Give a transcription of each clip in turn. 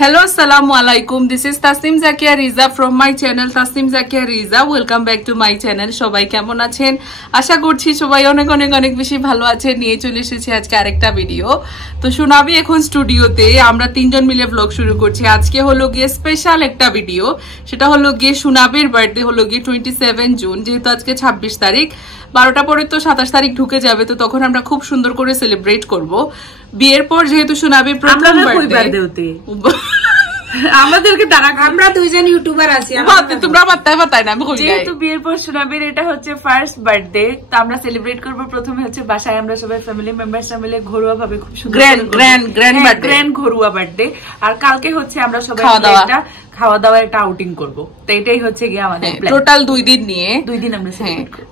Hello, assalamu alaikum. This is Tasnim Zakia Riza from my channel Tasnim Zakia Riza. Welcome back to my channel. সবাই কেমন আছেন? আশা করছি সবাই অনেক অনেক অনেক বেশি ভালো আছেন। নিয়ে চলে এসেছি আজকে আরেকটা ভিডিও। তো সুনাবি এখন স্টুডিওতে, আমরা তিনজন মিলে ব্লগ শুরু করছি। আজকে হলো গিয়ে স্পেশাল একটা ভিডিও। সেটা হলো গিয়ে সুনাবির বার্থডে হলো গিয়ে 27 জুন, যেহেতু আজকে 26 তারিখ, 12টা পরে তো 27 তারিখ ঢুকে যাবে। তো তখন আমরা খুব সুন্দর করে সেলিব্রেট করব। বিয়ের পর যেহেতু সুনাবির প্রথম বার্থডে, আমাদেরকে তারা, আমরা দুইজন ইউটিউবার আছি, তোমরা বাতাই না, আমি যেহেতু বিয়ের পর সুনাবির এটা হচ্ছে ফার্স্ট বার্থডে, তো আমরা সেলিব্রেট করব। প্রথমে হচ্ছে বাসায় আমরা সবাই ফ্যামিলি মেম্বারসরা মিলে ঘরোয়া ভাবে খুব গ্র্যান্ড ঘরোয়া বার্থডে। আর কালকে হচ্ছে আমরা সবাই খাওয়া দাওয়া একটা আউটিং করবো। তো এটাই হচ্ছে গিয়ে আমাদের টোটাল 2 দিন নিয়ে 2 দিন আমরা।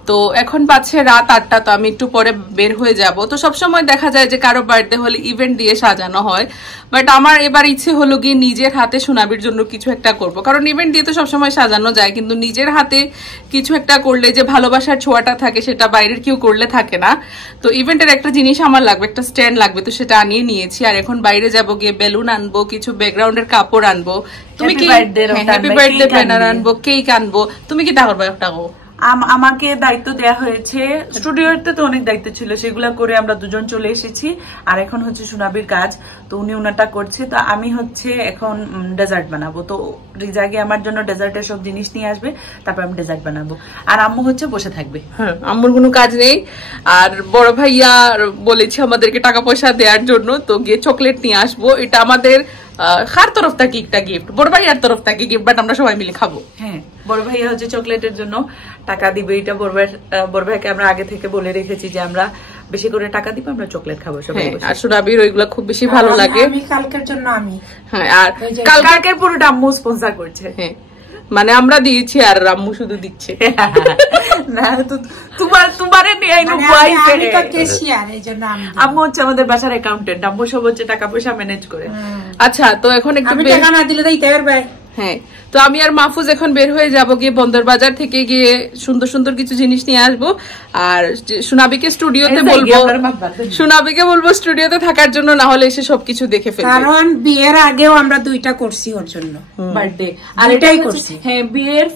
তো এখন বাজছে রাত 8টা, তো আমি একটু পরে বের হয়ে যাব। তো সবসময় দেখা যায় যে কারো বার্থডে হলে ইভেন্ট দিয়ে সাজানো হয়, বাট আমার এবার ইচ্ছে হলো গিয়ে নিজের হাতে সুনাবির জন্য কিছু একটা করব। কারণ ইভেন্ট দিয়ে তো সবসময় সাজানো যায়, কিন্তু নিজের হাতে কিছু একটা করলে যে ভালোবাসার ছোঁয়াটা থাকে সেটা বাইরের কেউ করলে থাকে না। তো ইভেন্টের একটা জিনিস আমার লাগবে, একটা স্ট্যান্ড লাগবে, তো সেটা আনিয়ে নিয়েছি। আর এখন বাইরে যাব, গিয়ে বেলুন আনবো, কিছু ব্যাকগ্রাউন্ডের কাপড় আনবো, তুমি কি হ্যাপি বার্থডে ব্যানার আনবো, কেক আনবো। তুমি কি তা করবে? একটা আমাকে দায়িত্ব দেয়া হয়েছে। স্টুডিওতে তো অনেক দায়িত্ব ছিল, সেগুলা করে আমরা দুজন চলে এসেছি। আর এখন হচ্ছে সুনাবির কাজ, তো উনি ওনাটা করছে। তো আমি হচ্ছে এখন ডেজার্ট বানাবো। তো রিজাকে আমার জন্য ডেজার্টের সব জিনিস নিয়ে আসবে, তারপর আমি ডেজার্ট বানাবো। আর আম্মু হচ্ছে বসে থাকবে। হ্যাঁ, আম্মুর কোনো কাজ নেই। আর বড় ভাইয়া বলেছে আমাদেরকে টাকা পয়সা দেওয়ার জন্য, তো গিয়ে চকলেট নিয়ে আসবো। এটা আমাদের কার তরফ থেকে একটা গিফট, বড় ভাইয়ার তরফ থেকে গিফট, বাট আমরা সবাই মিলে খাবো। হ্যাঁ, বড় ভাইয়া হচ্ছে চকলেটের জন্য টাকা দিবে। এটা বড় ভাইকে আমরা আগে থেকে বলে রেখেছি যে আমরা বেশি করে টাকা দিব, আমরা চকলেট খাবো সবাই। আর সুনাবির ওইগুলা খুব বেশি ভালো লাগে। আমি কালকের জন্য হ্যাঁ, আর কালকের পুরোটা আম্মু স্পন্সর করছে। হ্যাঁ, মানে আমরা দিয়েছি আর আম্মু শুধু দিচ্ছে। না, তোমারে আম্মু হচ্ছে আমাদের বাসার অ্যাকাউন্টেন্ট, আম্মু সব হচ্ছে টাকা পয়সা ম্যানেজ করে। আচ্ছা, তো এখন একটু টাকা না দিলে হ্যাঁ, তো আমি আর মাহফুজ এখন বের হয়ে যাব, গিয়ে বন্দর বাজার থেকে গিয়ে সুন্দর সুন্দর কিছু জিনিস নিয়ে আসবো। আর সুনাবিকে স্টুডিওতে বলবো স্টুডিওতে থাকার জন্য, না হলে এসে সবকিছু দেখে ফেলবে। কারণ বিয়ের আগেও আমরা 2টা করছি ওর জন্য বার্থডে, আর এটাই করছি। হ্যাঁ, বিয়ের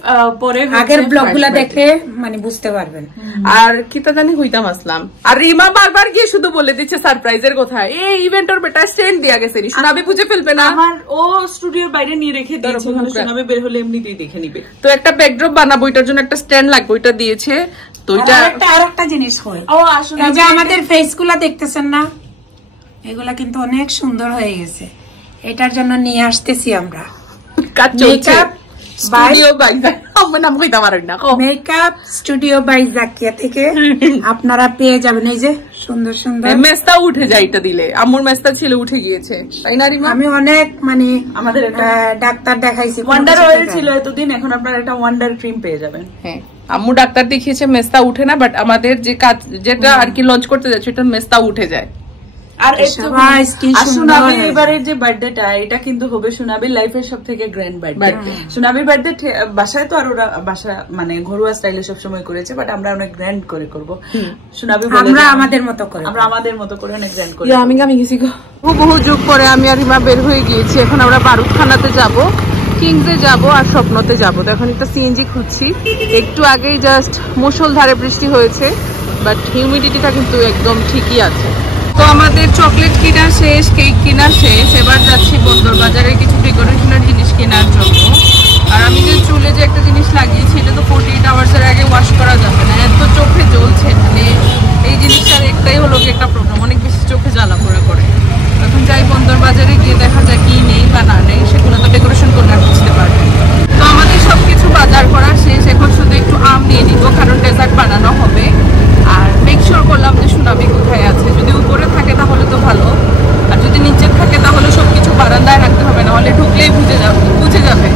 পরে আগের ব্লগগুলো দেখে মানে বুঝতে পারবেন। আর কিতা জানি হইতাম আসলাম। আর রিমা বারবার গিয়ে শুধু বলে দিচ্ছে সারপ্রাইজের কথা। এই ইভেন্টের বেটা স্ট্যান্ড দিয়া গেছে, সুনাবি বুঝে ফেলবে না। আমার ও স্টুডিওর বাইরে নিয়ে রেখে দিয়েছে, সুনাবি বের হলে এমনিতেই দেখে নিবে। তো একটা ব্যাকড্রপ বানাবো, এটার জন্য একটা স্ট্যান্ড লাগবে, ওইটা দিয়েছে। তো এটা আরেকটা জিনিস হয়, এই যে আমাদের ফেসগুলা দেখতেছেন না, এগুলা কিন্তু অনেক সুন্দর হয়ে গেছে। এটার জন্য নিয়ে আসতেছি আমরা মেকআপ স্টুডিও বাই জাকিয়া থেকে। আপনারা পেয়ে যাবেন এই যে সুন্দর সুন্দর মেস্তা উঠে যায়, এটা দিলে। আম্মুর মেস্তা ছিল, উঠে গিয়েছে, তাই না রিমা? আমি অনেক মানে আমাদের ডাক্তার দেখাইছি, ওয়ান্ডার অয়েল ছিল এতদিন, এখন আপনারা একটা ওয়ান্ডার ক্রিম পেয়ে যাবেন। হ্যাঁ, আম্মু ডাক্তার দেখিয়েছে, মেস্তা উঠে না, বাট আমাদের যে কাজ যেটা আর কি লঞ্চ করতে যাচ্ছে, এটা মেস্তা উঠে যায়। আর সুনাবির এবারের যে বার্থডেটা, এটা কিন্তু হবে সুনাবির লাইফের সব থেকে গ্র্যান্ড বার্থডে। সুনাবির বার্থডে বাসায় তো আর ওরা বাসা মানে ঘরোয়া স্টাইলে সবসময় করেছে, বাট আমরা অনেক গ্র্যান্ড করে করবো। সুনাবি আমরা আমাদের মতো করে অনেক গ্র্যান্ড করে। আমি গেছি বহু যুগ পরে আমি আর রিমা বের হয়ে গিয়েছি। এখন আমরা বারুদখানাতে যাব, কিংসে যাব, আর স্বপ্নতে যাব। তো এখন একটা সিএনজি খুঁজছি। একটু আগেই জাস্ট মুষলধারে বৃষ্টি হয়েছে, বাট হিউমিডিটিটা কিন্তু একদম ঠিকই আছে। তো আমাদের চকলেট কিনা শেষ, কেক কিনা শেষ। এবার যাচ্ছি বন্দর বাজারে কিছু ডেকোরেশনের জিনিস কেনার জন্য। আর আমি যে চুলে যে একটা জিনিস লাগিয়েছি, এটা তো 48 আওয়ার্সের আগে ওয়াশ করা যাবে না, এত চোখে জ্বলছে। মানে এই জিনিসটার একটাই হলো একটা প্রবলেম, অনেক বেশি চোখে জ্বালা পোড়া করে। এখন যাই বন্দর বাজারে, গিয়ে দেখা যায় কি নেই বা না নেই, সেগুলো তো ডেকোরেশন করলে আর বুঝতে পারবে। তো আমাদের সবকিছু বাজার করা শেষ, এখন শুধু একটু আম নিয়ে নিবো, কারণ ডেজার্ট বানানো হবে। আর মেক শিওর করলাম যে সুনাবি কোথায় আছে। যদি উপরে থাকে তাহলে তো ভালো, আর যদি নিচে থাকে তাহলে সবকিছু বারান্দায় রাখতে হবে, না হলে ঢুকলেই বুঝে যাবে।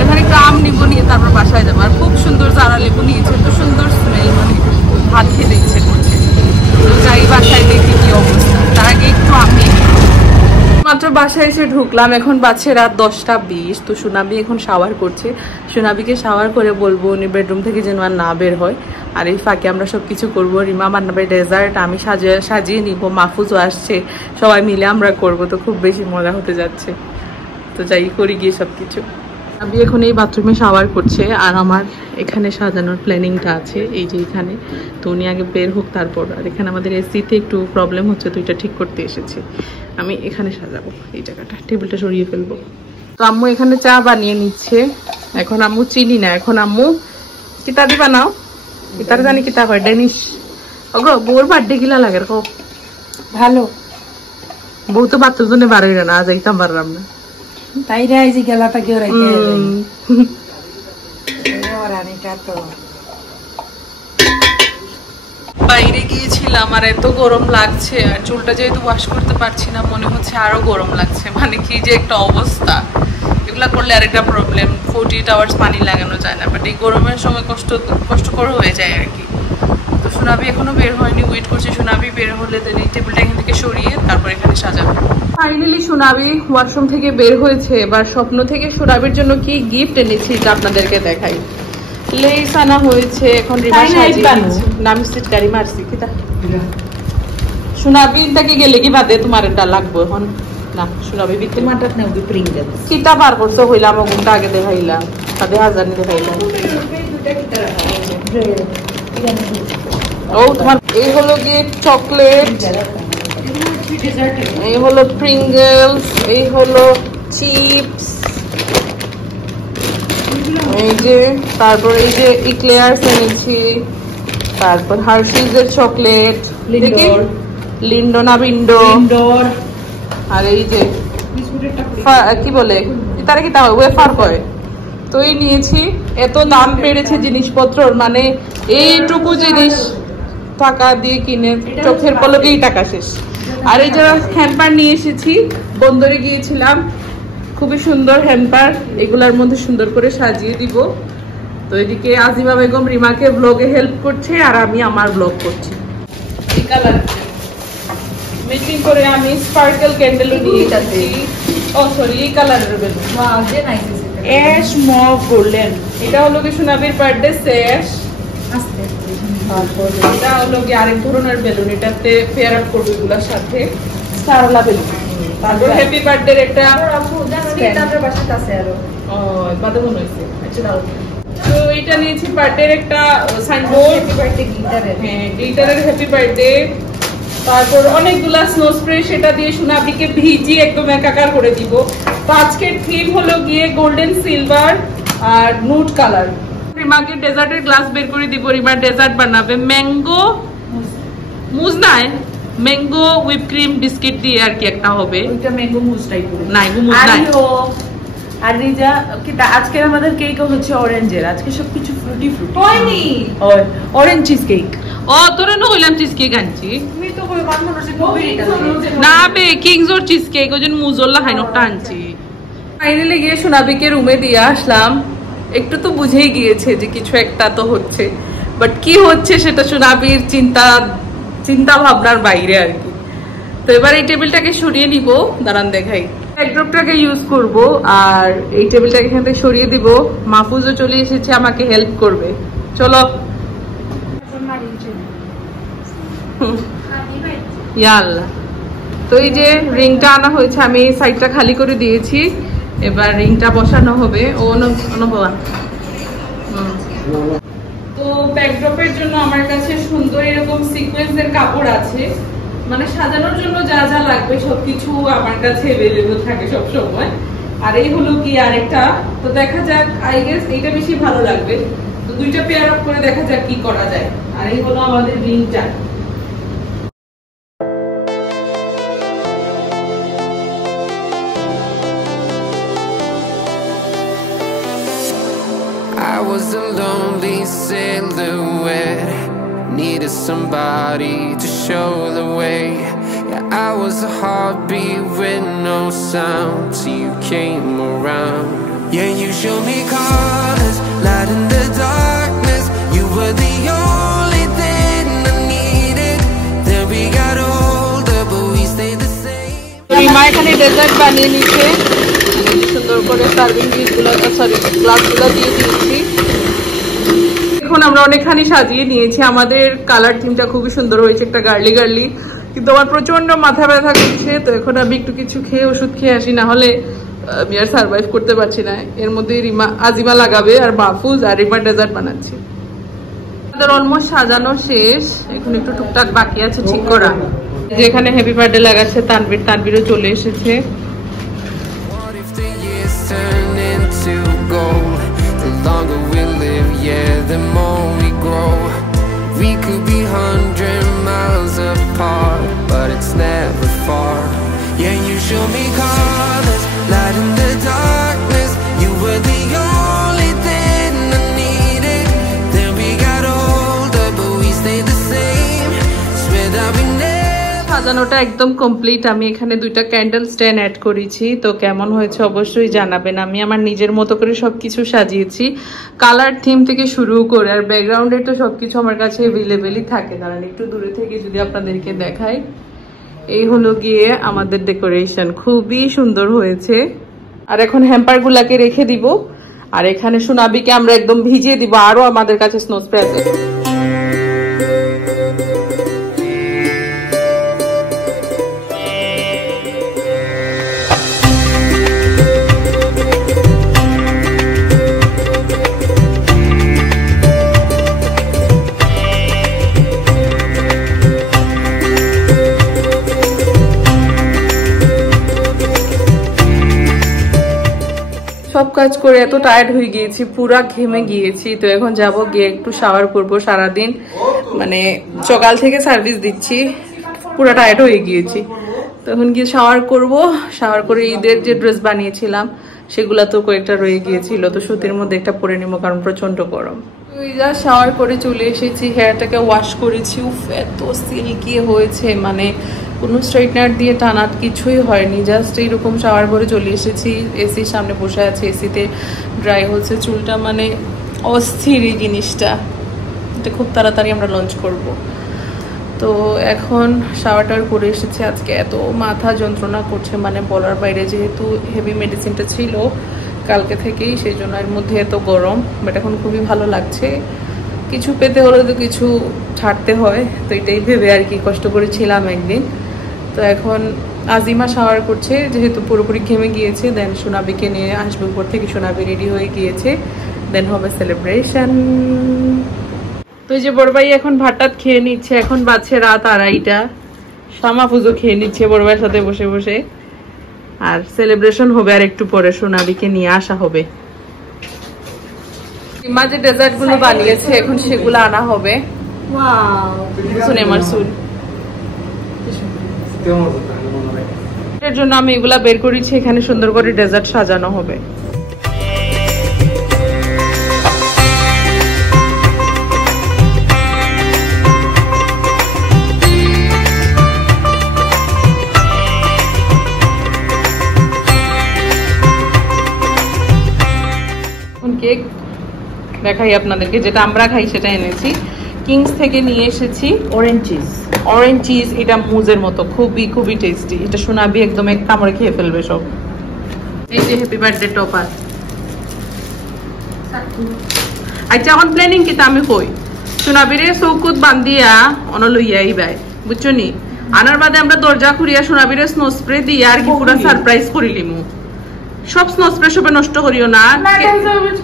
এখানে একটু আম নিবো, নিয়ে তারপর বাসায় যাবো। আর খুব সুন্দর জারা লেবু নিয়েছে, তো সুন্দর স্মেল, মানে ভাত খেতে ইচ্ছে করছে। তো যাই বাসায় দেখি কি অবস্থা, তার আগে একটু আম নিয়ে মাত্র বাসায় এসে ঢুকলাম। এখন বাজছে রাত 10:20। তো সুনাবি এখন শাওয়ার করছে। সুনাবিকে শাওয়ার করে বলবো উনি বেডরুম থেকে যেন আর না বের হয়। আর এই ফাঁকে আমরা সবকিছু করবো। রিমা বানাবে ডেজার্ট, আমি সাজিয়ে নিব, মাহফুজও আসছে, সবাই মিলে আমরা করব। তো খুব বেশি মজা হতে যাচ্ছে। তো যাই করি গিয়ে সবকিছু। আমি এখন এই বাথরুমে শাওয়ার করছে আর আমার এখানে সাজানোর প্ল্যানিংটা আছে এই যে এখানে। তো উনি আগে বের হোক তারপর। আর এখানে আমাদের এসিতে একটু প্রবলেম হচ্ছে, তো এটা ঠিক করতে এসেছি। আমি এখানে সাজাবো এই জায়গাটা, টেবিলটা সরিয়ে ফেলবো। তো আম্মু এখানে চা বানিয়ে নিচ্ছে। এখন আম্মু চিনি না, এখন আম্মু কিতা দিবা নাও, কিতার জানি কিতা হয় ডেনিশ। ওগো বউর বার্থডে গিলা লাগে খুব ভালো। বউ তো বাচ্চার জন্য বার হইল না, যাইতাম পারলাম না। তাই রে এই যে গেলাটা কেউ রেখে রানীটা তো বাইরে গিয়েছিলাম আর এত গরম লাগছে, আর চুলটা যেহেতু ওয়াশ করতে পারছি না মনে হচ্ছে আরো গরম লাগছে। মানে কি যে একটা অবস্থা, এগুলা করলে আরেকটা প্রবলেম, 48 আওয়ার্স পানি লাগানো যায় না। বাট এই গরমের সময় কষ্টকর হয়ে যায় আর কি। তো সোনাবি এখনো বের হয়নি, ওয়েট করছি সোনাবি বের হলে দেন এই টেবিলটা এখান থেকে সরিয়ে তারপর এখানে সাজাবো। ফাইনালি সোনাবি ওয়াশরুম থেকে বের হয়েছে। এবার স্বপ্ন থেকে সোনাবির জন্য কি গিফট এনেছি তা আপনাদেরকে দেখাই। লেস আনা হয়েছে, এখন রিমা সাজিয়ে দিচ্ছে। নাম সিটকারি মারছি কিতা সোনাবি তাকে গেলে কি বাদে তোমার এটা লাগবে এখন না। সোনাবি বিতে মাটাত না ওই প্রিঙ্গেল কিতা বার করছো হইলাম ওগুনটা আগে দেখাইলাম, তাদের হাজার নি দেখাইলাম। ও তোমার এই হলো গিয়ে চকলেট, এই হলো প্রিঙ্গেলস, এই হলো চিপস, এই যে তারপর এই যে ইক্লেয়ার্স এনেছি, তারপর হার্শিজ এর চকলেট, লিন্ডো না বিন্ডো, আর এই যে কি বলে তারা কি তা ওয়েফার করে। তো এই নিয়েছি। এত দাম বেড়েছে জিনিসপত্র, মানে এইটুকু জিনিস টাকা দিয়ে কিনে চোখের পলকেই টাকা শেষ। আর এই যারা হ্যাম্পার নিয়ে এসেছি, বন্দরে গিয়েছিলাম, খুবই সুন্দর হ্যাম্পার, এগুলার মধ্যে সুন্দর করে সাজিয়ে দিব। তো এদিকে আজিমা বেগম রিমাকে ব্লগে হেল্প করছে আর আমি আমার ব্লগ করছি। এই কালার মিটিং করে আমি স্পার্কেল ক্যান্ডেল নিয়ে যাচ্ছি। ও সরি, এই কালারের বেলুন অ্যাশ মভ গোল্ডেন। এটা হলো কি সোনাবির বার্থডে স্যাশ। এটা হলো কি আরেক ধরনের বেলুন, এটাতে পেয়ার আপ করবে এগুলোর সাথে সারলা বেলুন। তারপর হ্যাপি বার্থডে একটা তো এটা নিয়েছি বার্থডে একটা সাইনবোর্ড, হ্যাঁ গ্লিটারের হ্যাপি বার্থডে। তারপর অনেকগুলা স্নো স্প্রে, সেটা দিয়ে সোনাবিকে ভিজিয়ে একদম একাকার করে দিব। তো আজকের থিম হলো গিয়ে গোল্ডেন সিলভার আর নুড কালার। রিমাকে ডেজার্টের গ্লাস বের করে দিব, রিমা ডেজার্ট বানাবে। ম্যাঙ্গো মুজ নাই, ম্যাঙ্গো হুইপ ক্রিম বিস্কিট দিয়ে আর কি একটা হবে। ওইটা ম্যাঙ্গো মুজ টাইপের নাই মুজ নাই। আর রিজা কি আজকে আমাদের কেকও হচ্ছে অরেঞ্জের, আজকে সবকিছু ফ্রুটি ফ্রুটি হয়নি। Orange cheese cake. ও তোরে না হইলাম চিজ কেক আনছি তুমি তো কই বানানো আছে কবিটা না বে কিংস ওর চিজ কেক ওজন মুজল্লা হাইনটা আনছি। ফাইনালি গিয়ে সোনাবিকে রুমে দিয়ে আসলাম। একটু তো বুঝেই গিয়েছে যে কিছু একটা তো হচ্ছে, বাট কি হচ্ছে সেটা সোনাবির চিন্তা ভাবনার বাইরে আর কি। তো এবার এই টেবিলটাকে সরিয়ে নিব, দাঁড়ান দেখাই। ব্যাকড্রপটাকে ইউজ করব আর এই টেবিলটাকে এখান থেকে সরিয়ে দিব। মাহফুজও চলে এসেছে আমাকে হেল্প করবে, চলো। ইয়াল্লা। তো এই যে রিংটা আনা হয়েছে, আমি সাইডটা খালি করে দিয়েছি, এবার রিংটা বসানো হবে। ও অনুভবা তো ব্যাকড্রপের জন্য আমার কাছে সুন্দর এরকম সিকোয়েন্সের কাপড় আছে, মানে সাজানোর জন্য যা যা লাগবে সবকিছু আমার কাছে अवेलेबल থাকে সব সময়। আর এই হলো কি আরেকটা, তো দেখা যাক, আই গেস এটা বেশি ভালো লাগবে। তো দুইটা পেয়ার আপ করে দেখা যাক কি করা যায়। আর এই হলো আমাদের রিংটা। I was a lonely silhouette, needed somebody to show the way. Yeah, I was a heartbeat with no sound till you came around. Yeah, you showed me colors, light in the darkness. You were the only thing I needed. Then we got older, but we stayed the same. Rima এখানে dessert বানিয়ে নিচ্ছে, সুন্দর করে serving ডিশগুলো sorry গ্লাসগুলো দিয়ে দিয়েছি। এখন আমরা অনেকখানি সাজিয়ে নিয়েছি। আমাদের কালার থিমটা খুবই সুন্দর হয়েছে, একটা গার্লি গার্লি, কিন্তু আমার প্রচন্ড মাথা ব্যথা করছে। তো এখন আমি একটু কিছু খেয়ে ওষুধ খেয়ে আসি, না হলে আমি আর সার্ভাইভ করতে পারছি না। এর মধ্যে আজিমা লাগাবে আর মাহফুজ আর রিমা ডেজার্ট বানাচ্ছি। আমাদের অলমোস্ট সাজানো শেষ, এখন একটু টুকটাক বাকি আছে ঠিক করা। যেখানে হ্যাপি বার্থডে লাগাচ্ছে তানভীরও চলে এসেছে। What if the years turn into gold? The longer we live, yeah, the more we grow. We could be 100 miles apart, but it's never far. Yeah, you show me colors, light in the darkness. You were the only thing I needed. Then we got older, but we stayed the same. Swear that we never. সাজানোটা একদম complete. আমি এখানে 2টা candle stand add করেছি, তো কেমন হয়েছে অবশ্যই জানাবেন। আমি আমার নিজের মতো করে সবকিছু সাজিয়েছি, কালার থিম থেকে শুরু করে। আর ব্যাকগ্রাউন্ডের তো সবকিছু আমার কাছে অ্যাভেলেবেলই থাকে। দাঁড়ান একটু দূরে থেকে যদি আপনাদেরকে দেখাই, এই হলো গিয়ে আমাদের ডেকোরেশন, খুবই সুন্দর হয়েছে। আর এখন হ্যাম্পার গুলাকে রেখে দিব, আর এখানে সোনাবিকে আমরা একদম ভিজিয়ে দিব। আরো আমাদের কাছে স্নো স্প্রে আছে। সব কাজ করে এত টায়ার্ড হয়ে গিয়েছি, পুরা ঘেমে গিয়েছি। তো এখন যাব গিয়ে একটু শাওয়ার করব। সারাদিন মানে সকাল থেকে সার্ভিস দিচ্ছি, পুরা টায়ার্ড হয়ে গিয়েছি। তখন গিয়ে শাওয়ার করব। শাওয়ার করে ঈদের যে ড্রেস বানিয়েছিলাম সেগুলা তো কয়েকটা রয়ে গিয়েছিল, তো সুতির মধ্যে একটা পরে নিবো, কারণ প্রচন্ড গরম। শাওয়ার করে চলে এসেছি, হেয়ারটাকে ওয়াশ করেছি। উফ, এত সিল্কি হয়েছে, মানে কোনো স্ট্রেটনার দিয়ে টানা কিছুই হয়নি, জাস্ট এইরকম শাওয়ার করে চলে এসেছি। এসির সামনে বসে আছে, এসিতে ড্রাই হচ্ছে চুলটা, মানে অস্থির এই জিনিসটা। এটা খুব তাড়াতাড়ি আমরা লঞ্চ করব। তো এখন শাওয়ারটার করে এসেছি। আজকে এত মাথা যন্ত্রণা করছে, মানে বলার বাইরে। যেহেতু হেভি মেডিসিনটা ছিল কালকে থেকেই, সেই জন্য এর মধ্যে এত গরম, বাট এখন খুবই ভালো লাগছে। কিছু পেতে হলে তো কিছু ছাড়তে হয়, তো এটাই ভেবে আর কি কষ্ট করেছিলাম একদিন। তো এখন আজিমা শাওয়ার করছে, যেহেতু পুরোপুরি ঘেমে গিয়েছে। দেন সোনাবিকে নিয়ে আসবে উপর থেকে, সোনাবি রেডি হয়ে গিয়েছে, দেন হবে সেলিব্রেশন। তো এই যে বড় ভাই এখন ভাতটাত খেয়ে নিচ্ছে, এখন বাজছে রাত 2:30টা। শামা পুজো খেয়ে নিচ্ছে বড় ভাইয়ের সাথে বসে বসে। আর সেলিব্রেশন হবে আর একটু পরে, সোনাবিকে নিয়ে আসা হবে। মা যে ডেজার্ট গুলো বানিয়েছে এখন সেগুলো আনা হবে। শুনে আমার চুল, এর জন্য আমি এগুলা বের করেছি। এখানে সুন্দর করে ডেজার্ট সাজানো হবে। কেক দেখাই আপনাদেরকে, যেটা আমরা খাই সেটা এনেছি। কিংস থেকে নিয়ে এসেছি অরেঞ্জ চিজ। এটা মুজের মতো, খুবই খুবই টেস্টি। এটা সোনাবি একদম এক কামড়ে খেয়ে ফেলবে সব। এই যে হ্যাপি বার্থডে টপার। আচ্ছা এখন প্ল্যানিং কি আমি কই, সোনাবিরে চৌকুত বান্ধিয়া অনলইয়া ইবাই, বুঝছো নি? আনার বাদে আমরা দরজা খুঁড়িয়া সোনাবিরে স্নো স্প্রে দিয়ে আর কি পুরা সারপ্রাইজ করিলিমু। সব স্নো স্প্রে সবে নষ্ট করিও না,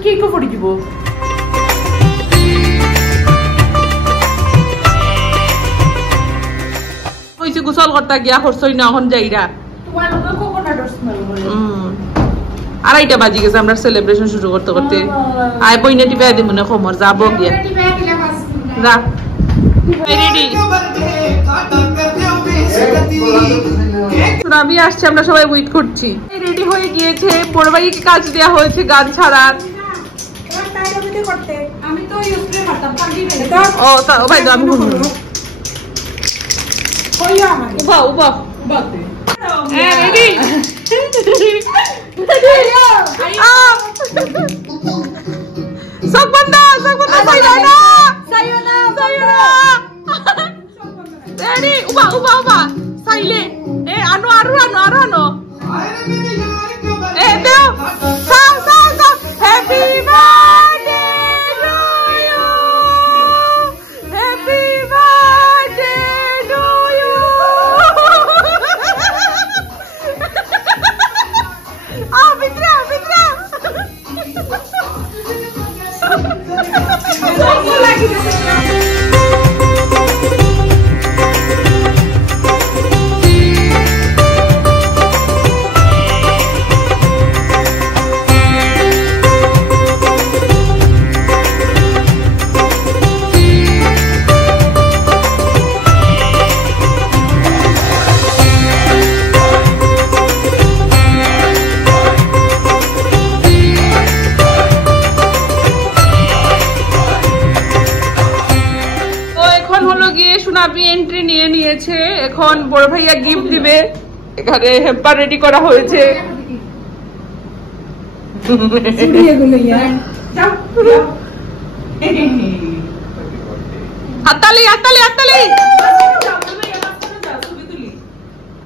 কি করে দিব। গোসল করতে গিয়া করছই না, এখন যাইরা 2:30 বাজি গেছে আমরা সেলিব্রেশন শুরু করতে করতে। আয় বইনে টিপে দি মনে খমর যাব গিয়া যা রেডি। সোনাবি আসছে, আমরা সবাই ওয়েট করছি। রেডি হয়ে গিয়েছে, বড় ভাইকে কাজ দেওয়া হয়েছে গান ছাড়ার। ও তা ভাই তো আমি উবা উবা উবা রেডি। সব বন্ধ সাইনা রেডি উবা উবা উবা সাইলে এ আনো আনো এ দেও সাও happy birthday to you, happy birthday to you. Entry নিয়ে নিয়েছে, এখন বড় ভাইয়া গিফট দিবে। এখানে হেম্পার রেডি করা হয়েছে। হাততালি হাততালি হাততালি।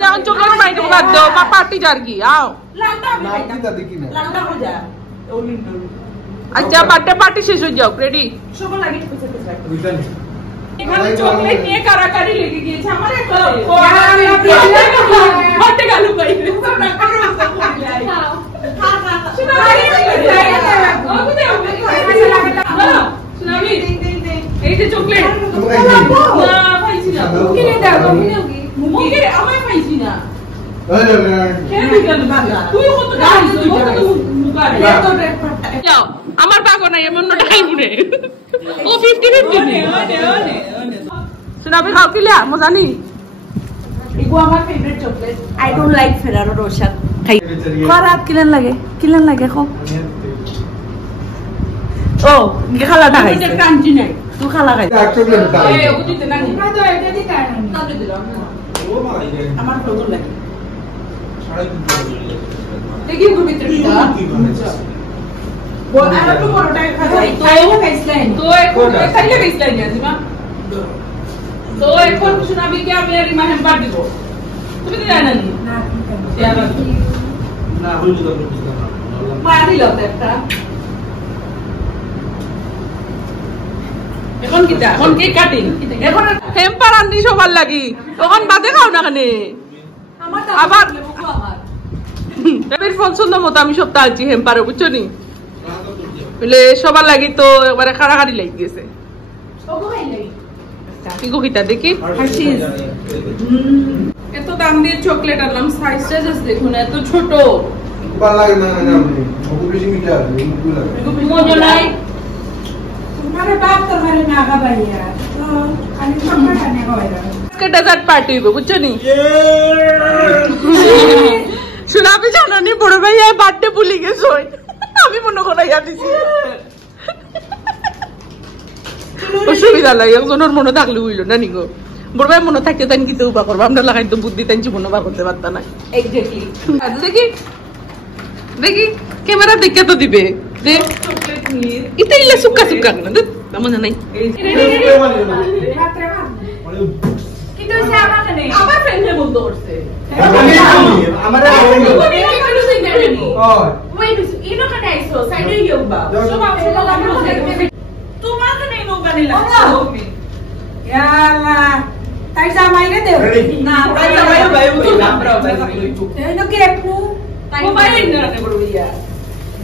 এখন চকলেট পাই দেবো, বাদ দাও মা পার্টি যার কি আও। আচ্ছা বার্থডে পার্টি শেষ হয়ে যাও, রেডি? এখানে চকলেট নিয়ে কারাকারি লেগে গিয়েছে আমার। একটা হাতে গালু পাইবে এই যে চকলেট পাইছি না, আমায় পাইছি না। আমার বাগো নাই এমন টাকাই মনে ও 50-50 সুনাবি খাও কি লিয়া মজা নি। এগো আমার favourite chocolate. I don't like Ferrero Rocher. খারাপ কিলেন লাগে খো। ও খালা টাকাইছে ক্রাঞ্চি নাই তুই খালা খাইছে এক চকলেট টাকা এই ও দিতে না নি তো এটা দি টাকা না তাতে দিলাম আমার প্রবলেম লাগে দেখি গুবিতে দিটা বল আর তো বড়টাই খাই তাইও খাইছলেন তো এখন খাইলে খাইছলেন আজিমা তো এখন শোনাবি কি আমি আর ইমা হেম্পার দিব তুমি তো জানা নি না হইল তো মা দিল একটা এখন কি এখন কেক কাটিং এখন হেম্পার আননি সবার লাগি তখন বাদে খাও না কানে আবার এবার পছন্দ মতো আমি সব তালছি হেম্পারে বুঝছো নি বলে সবার লাগি তো একবারে খাড়াখাড়ি লাগি গেছে কি গিতা দেখি এত দাম দিয়ে চকলেট আনলাম সাইজটা জাস্ট দেখুন এত ছোট ভালো লাগে না না ওকে বেশি মিঠা মজা নাই আরে বাপ তো ঘরে না আগা বাইয়া তো আমি সম্মান কানে কইরা আজকে ডেজার্ট পার্টি হবে বুঝছো নি সুনাবি জানো নি বড় ভাইয়া বার্থডে ভুলে গেছে আমি মনে করে দিছি অসুবিধা লাগে একজনের মনে থাকলে হইল না নিগো বড় ভাই মনে থাকতে তাই কি তো উপায় করবো আমরা লাগাই তো বুদ্ধি তাই জীবন বা করতে পারতাম না এক্স্যাক্টলি দেখি দেখি ক্যামেরা দেখে তো দিবে দেখ এটা ইলা সুক্কা সুক্কা না দেখ মনে নাই কিন্তু সে আমার ফ্রেন্ডে বলতে করছে আমার ওই ইনো কানে আইছো সাইডে ইয়োবা সব আপনি তোমার কানে ইনো কানে লাগছে ইয়ালা তাই জামাইরে দেও না তাই জামাইরে বাইবু না আমরা বাইবু এনো কি একটু তাই মোবাইল না বড় ভাইয়া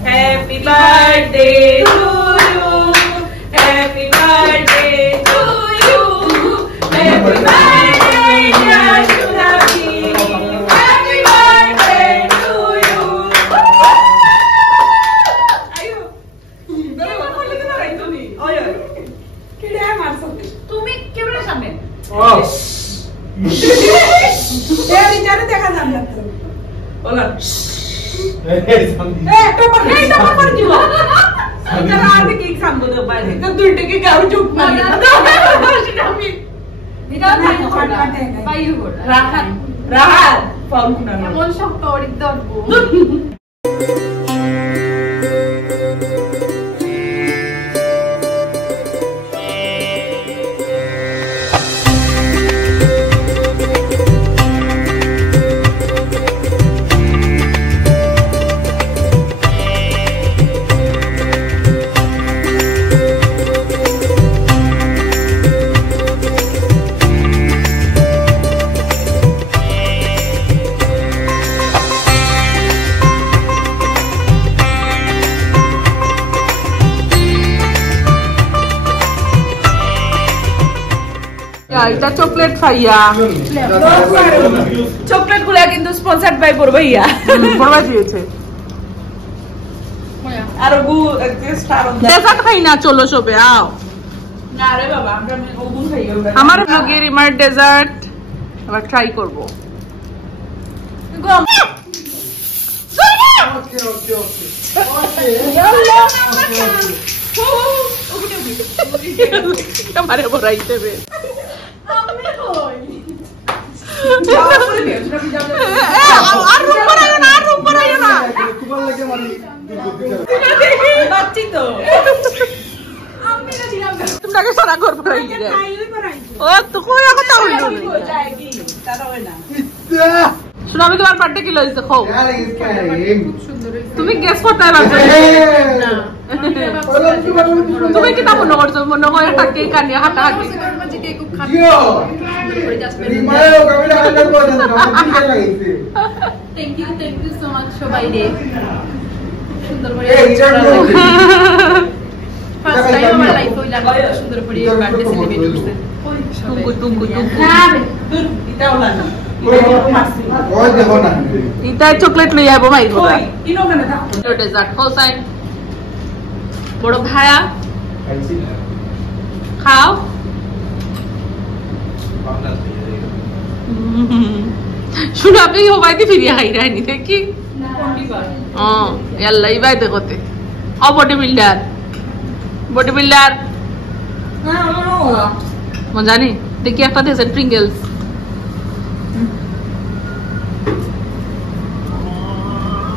Happy birthday to you. Happy birthday to you. Happy birthday dear Sunabi. Happy birthday to you. Ayo. Dale va con le na raito ni. Oye. Kide marso. Tumi camera samne. Oh. Te বিচারে দেখা যাবে না তো. বলা এটা chocolate ফাইয়া chocolate গুলা কিন্তু sponsored by বড় ভাইয়া বড় দিয়েছে আর গু স্টার ডেজার্ট খাই না চলো সবে আও না রে বাবা আমরা ওগুন খাই আমার ব্লগের রিমার ডেজার্ট আবার ট্রাই করব আমারে বড়াই দেবে আর রূপ বানাইও না তোমাকে সারা ঘর পড়াই দিলে ও তো কই কথা হইল শুনো আমি তোমার বার্থডে কি লইছে খাও তুমি গেস করতে পারবে না তুমি কি তা মনে করছো মনে হয় একটা কেক আনিয়ে হাঁটা হাঁটি থ্যাংক ইউ সো মাচ সবাই রে সুন্দর করে ফার্স্ট টাইম আমার লাইফে হইলা সুন্দর করে বার্থডে সেলিব্রেট করতে টুঙ্কু এটা হলো না এটা চকলেট লই আইবো ভাই ডেজার্ট হোসাইন বড় ভাইয়া খাও শুনো আপনি হবাইতে ফিরিয়ে খাই রাইনি দেখি ইয়াল্লা ইবাই দেখতে বডি বিল্ডার জানি দেখি একটা দিয়েছে ট্রিঙ্গেলস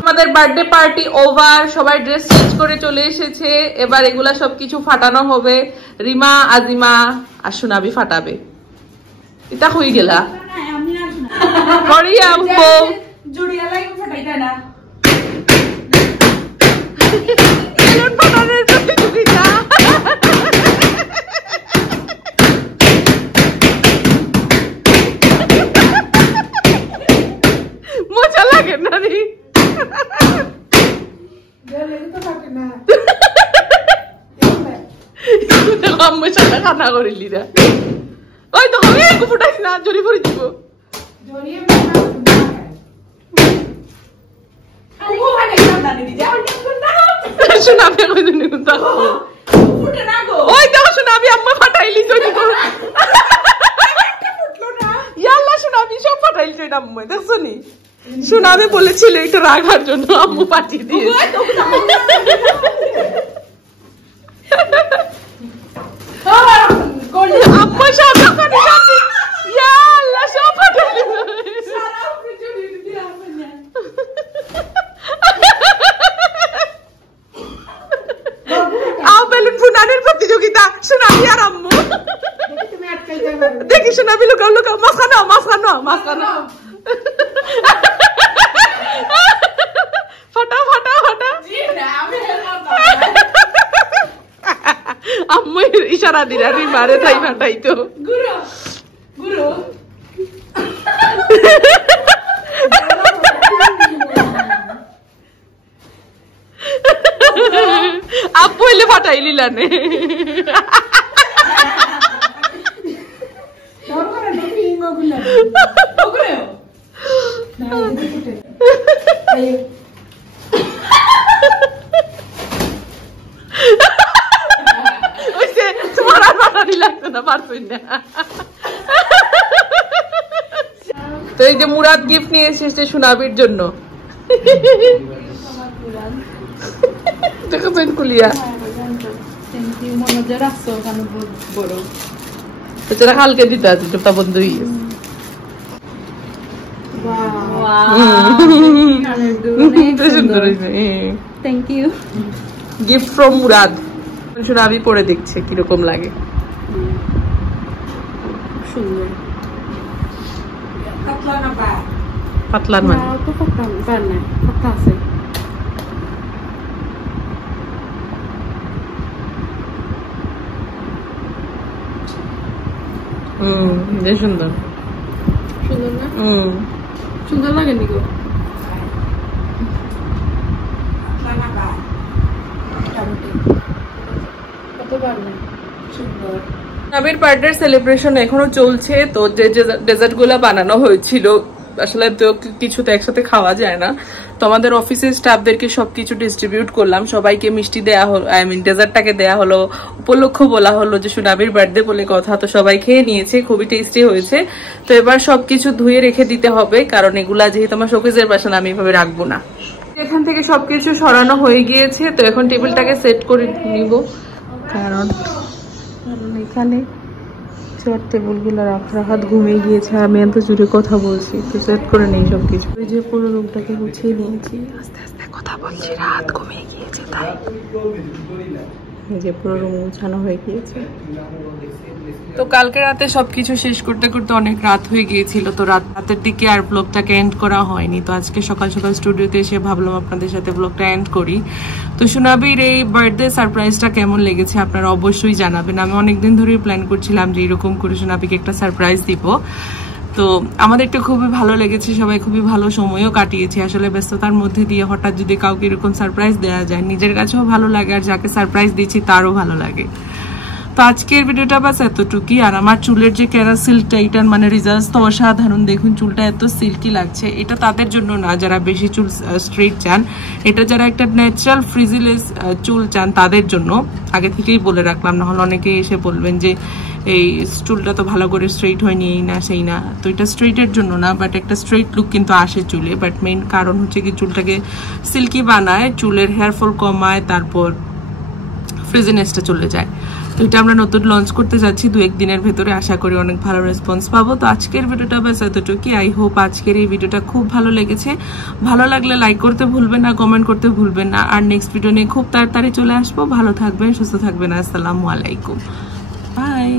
আমাদের বার্থডে পার্টি ওভার সবাই ড্রেস চেঞ্জ করে চলে এসেছে এবার এগুলা সবকিছু ফাটানো হবে রিমা আজিমা আর সুনাবি ফাটাবে এটা হয়ে গেলা করিয়া বউ জুড়িয়া লাইক ফাটাইতা না বেলুন ফাটানোর প্রতিযোগিতা মজা লাগে না রে দেখো আম্মুর সাথে খানা করিলি না ওই তো আমি একটু ফুটাইস না জড়ি পড়ে দিব শোনাবি ওই দেখো শোনাবি আম্মা ফাটাইলি জড়ি করো ইয়াল্লা শোনাবি সব ফাটাইলি জড়ি আম্মা দেখছো নি শোনাবি বলেছিল এটা রাখার জন্য আম্মু পাঠিয়ে দিয়েছে আম্মা সব ইয়াল্লা সব ফাটাইলি বেলুন ফুটানোর প্রতিযোগিতা শোনাবি আর আম্মু দেখি শোনাবি লুকাও মাঝখানো ফাটা আম্মু ইশারা দিলা রিমারে তাই ফাটাই তো গুরু আপু এলে ফাটাই লিলানে তোমার আর ফাটানি লাগতো না পারছই না তো এই যে মুরাদ গিফট নিয়ে এসেছে সুনাবির জন্য দেখো পেন কুলিয়া এটা কালকে দিতে আছে চোপটা বন্ধ হয়ে গেছে সুন্দর হয়েছে thank you gift from Murad সুনাবি পরে দেখছে কিরকম লাগে সুন্দর পাতলার মানে তো পার না কথা আছে সুন্দর সুন্দর না সুন্দর লাগে নি গো কত বার না সুন্দর আবির বার্থডে সেলিব্রেশন এখনো চলছে। তো যে ডেজার্ট গুলা বানানো হয়েছিল আসলে তো কিছু তো একসাথে খাওয়া যায় না, তো আমাদের অফিসের স্টাফদেরকে সবকিছু ডিস্ট্রিবিউট করলাম, সবাইকে মিষ্টি দেয়া হলো, আই মিন ডেজার্টটাকে দেয়া হলো, উপলক্ষ বলা হলো যে সুনাবির বার্থডে বলে কথা। তো সবাই খেয়ে নিয়েছে, খুবই টেস্টি হয়েছে। তো এবার সবকিছু ধুয়ে রেখে দিতে হবে, কারণ এগুলা যেহেতু আমার শোকেজের বাসন আমি এভাবে রাখবো না। এখান থেকে সবকিছু সরানো হয়ে গিয়েছে, তো এখন টেবিলটাকে সেট করে নিব, কারণ এখানে চেয়ার টেবিলগুলো রাখাত ঘুমিয়ে গিয়েছে, আমি এত জোরে কথা বলছি, তো সেট করে নেই সবকিছু। ওই যে পুরো রুমটাকে গুছিয়ে নিয়েছি, আস্তে আস্তে কথা বলছি, রাত ঘুমিয়ে গিয়েছে তাই। এই যে পুরো রুম গুছানো হয়ে গিয়েছে। তো কালকে রাতে সবকিছু শেষ করতে করতে অনেক রাত হয়ে গিয়েছিল, তো রাতের দিকে আর ব্লগটাকে এন্ড করা হয়নি। তো আজকে সকাল সকাল স্টুডিওতে এসে ভাবলাম আপনাদের সাথে ব্লগটা এন্ড করি। তো সুনাবির এই বার্থডে সারপ্রাইজটা কেমন লেগেছে আপনারা অবশ্যই জানাবেন। আমি অনেকদিন ধরেই প্ল্যান করছিলাম যে এরকম করে সুনাবিকে একটা সারপ্রাইজ দিব। তো আমাদের একটু খুবই ভালো লেগেছে, সবাই খুবই ভালো সময়ও কাটিয়েছে। আসলে ব্যস্ততার মধ্যে দিয়ে হঠাৎ যদি কাউকে এরকম সারপ্রাইজ দেওয়া যায়, নিজের কাছেও ভালো লাগে আর যাকে সারপ্রাইজ দিচ্ছি তারও ভালো লাগে। তো আজকের ভিডিওটা বাস এতটুকুই। আর আমার চুলের যে ক্যারাসিলটা, এটার মানে রেজাল্ট তো অসাধারণ। দেখুন চুলটা এত সিল্কি লাগছে। এটা তাদের জন্য না যারা বেশি চুল স্ট্রেট চান, এটা যারা একটা ন্যাচারাল ফ্রিজিলেস চুল চান তাদের জন্য। আগে থেকেই বলে রাখলাম, নাহলে অনেকে এসে বলবেন যে এই চুলটা তো ভালো করে স্ট্রেট হয়নি, এই না সেই না। তো এটা স্ট্রেটের জন্য না, বাট একটা স্ট্রেট লুক কিন্তু আসে চুলে। বাট মেইন কারণ হচ্ছে কি চুলটাকে সিল্কি বানায়, চুলের হেয়ার ফল কমায়, তারপর ফ্রিজিনেসটা চলে যায়। তো এটা আমরা নতুন লঞ্চ করতে যাচ্ছি 2-1 দিনের ভেতরে, আশা করি অনেক ভালো রেসপন্স পাবো। তো আজকের ভিডিওটা বাস এতটুকুই। আই হোপ আজকের এই ভিডিওটা খুব ভালো লেগেছে। ভালো লাগলে লাইক করতে ভুলবেন না, কমেন্ট করতে ভুলবেন না। আর নেক্সট ভিডিও নিয়ে খুব তাড়াতাড়ি চলে আসবো। ভালো থাকবেন, সুস্থ থাকবেন। আসসালামু আলাইকুম, বাই।